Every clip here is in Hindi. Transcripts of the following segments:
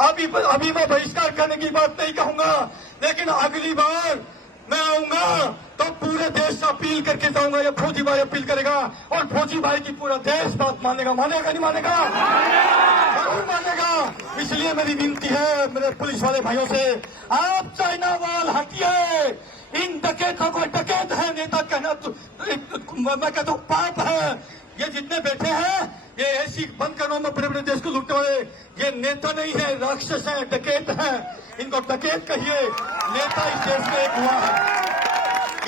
अभी मैं बहिष्कार करने की बात नहीं कहूंगा, लेकिन अगली बार मैं आऊंगा तो पूरे देश से अपील करके जाऊंगा। ये फौजी भाई अपील करेगा और फौजी भाई की पूरा देश बात मानेगा। मानेगा नहीं मानेगा? जरूर मानेगा। इसलिए मेरी विनती है मेरे पुलिस वाले भाइयों से, आप चाइना वाल हटिए। इन डकैतों को डकैत है नेता कहना तो मैं कहता हूँ पाप है। ये जितने बैठे हैं ये ऐसी बंद करो में बड़े बड़े देश को लूटने वाले, ये नेता नहीं है, राक्षस है, डकैत है। इनको डकैत कहिए। नेता इस देश में एक हुआ है,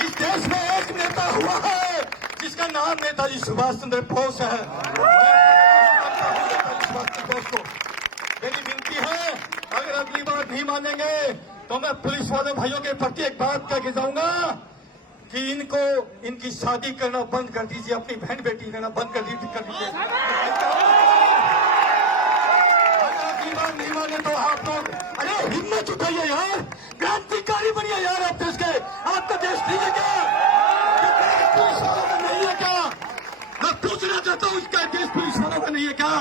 इस देश में एक नेता हुआ है जिसका नाम नेताजी सुभाष चंद्र बोस है। मेरी विनती है, अगर अगली बार नहीं मानेंगे तो मैं पुलिस वाले भाइयों के प्रति एक बात कह के जाऊंगा कि इनको इनकी शादी करना बंद कर दीजिए, अपनी बहन बेटी लेना बंद कर दीजिए। अगर अगली बार नहीं माने तो आप लोग अरे हिम्मत उठाइए यार, क्रांतिकारी बनिए यार। आप देश के, आपका देश नहीं है क्या? पुलिस वालों का नहीं है क्या? मैं पूछना चाहता हूँ, इसका देश पुलिस वालों का नहीं है क्या?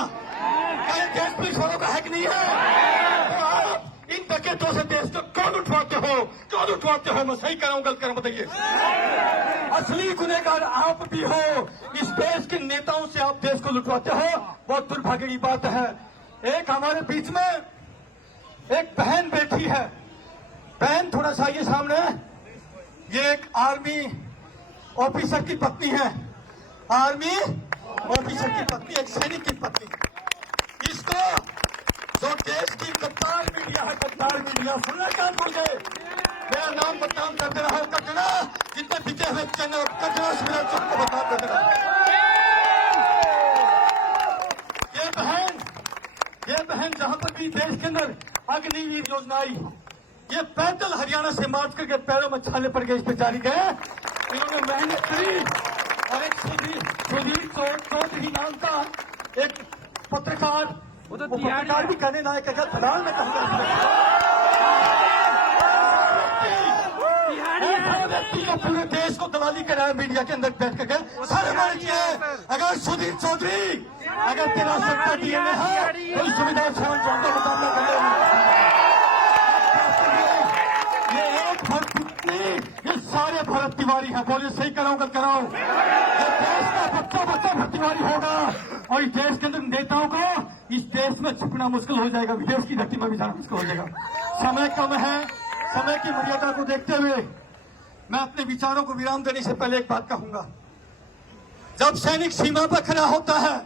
क्या देश पुलिस वालों का है कि नहीं है? तो आप इन डकैतों से देश को कौन उठवाते हो? कौन उठवाते हो? मैं सही कर रहा हूँ गलत कर रहा हूँ बताइए। असली गुनहगार आप भी हो। इस देश के नेताओं से आप देश को लुटवाते हो। बहुत दुर्भाग्य की बात है। एक हमारे बीच में एक बहन बैठी है। बहन थोड़ा सा ये सामने, ये एक आर्मी ऑफिसर की पत्नी है। आर्मी ऑफिसर की पत्नी, एक सैनिक की पत्नी। इसको जो देश की कप्तान मीडिया है, कप्तान मीडिया सुनना कान खोल गए, मेरा नाम बदनाम कर देना है। कर देना जितने बिके हुए चैनल कर देना, मेरा सबको बदनाम कर देना। ये बहन जहां पर भी देश के अंदर अग्निवीर योजना आई, ये पैदल हरियाणा से मार्च करके पैरों में छाले पड़ गए, इस पे जारी गए। इन्होंने मेहनत करी और एक सुधीर चौधरी नाम का एक पत्रकार, वो पत्रकार भी कहने लायक है, फिलहाल में कहूंगा पूरे देश को दलाली कराया मीडिया के अंदर बैठ कर सारे मान किए। अगर सुधीर चौधरी अगर तेरा सत्ता डीएनए है तो सुविधा सेवन का मुकाबला कर ये एक भरत नहीं, ये सारे भरत तिवारी है। बोलिए सही कराओ गलत कराओ? ये देश का बच्चा भरत तिवारी होगा और इस देश के अंदर नेताओं को इस देश में छुपना मुश्किल हो जाएगा, विदेश की धरती में भी जाना मुश्किल हो जाएगा। समय कम है, समय की मर्यादा को देखते हुए मैं अपने विचारों को विराम देने से पहले एक बात कहूंगा। जब सैनिक सीमा पर खड़ा होता है,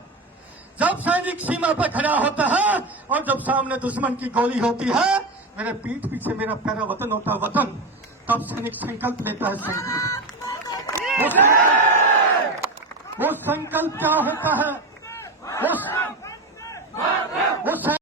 जब सैनिक सीमा पर खड़ा होता है और जब सामने दुश्मन की गोली होती है, मेरे पीठ पीछे मेरा प्यारा वतन होता है वतन, तब सैनिक संकल्प लेता है। वो संकल्प क्या होता है? वो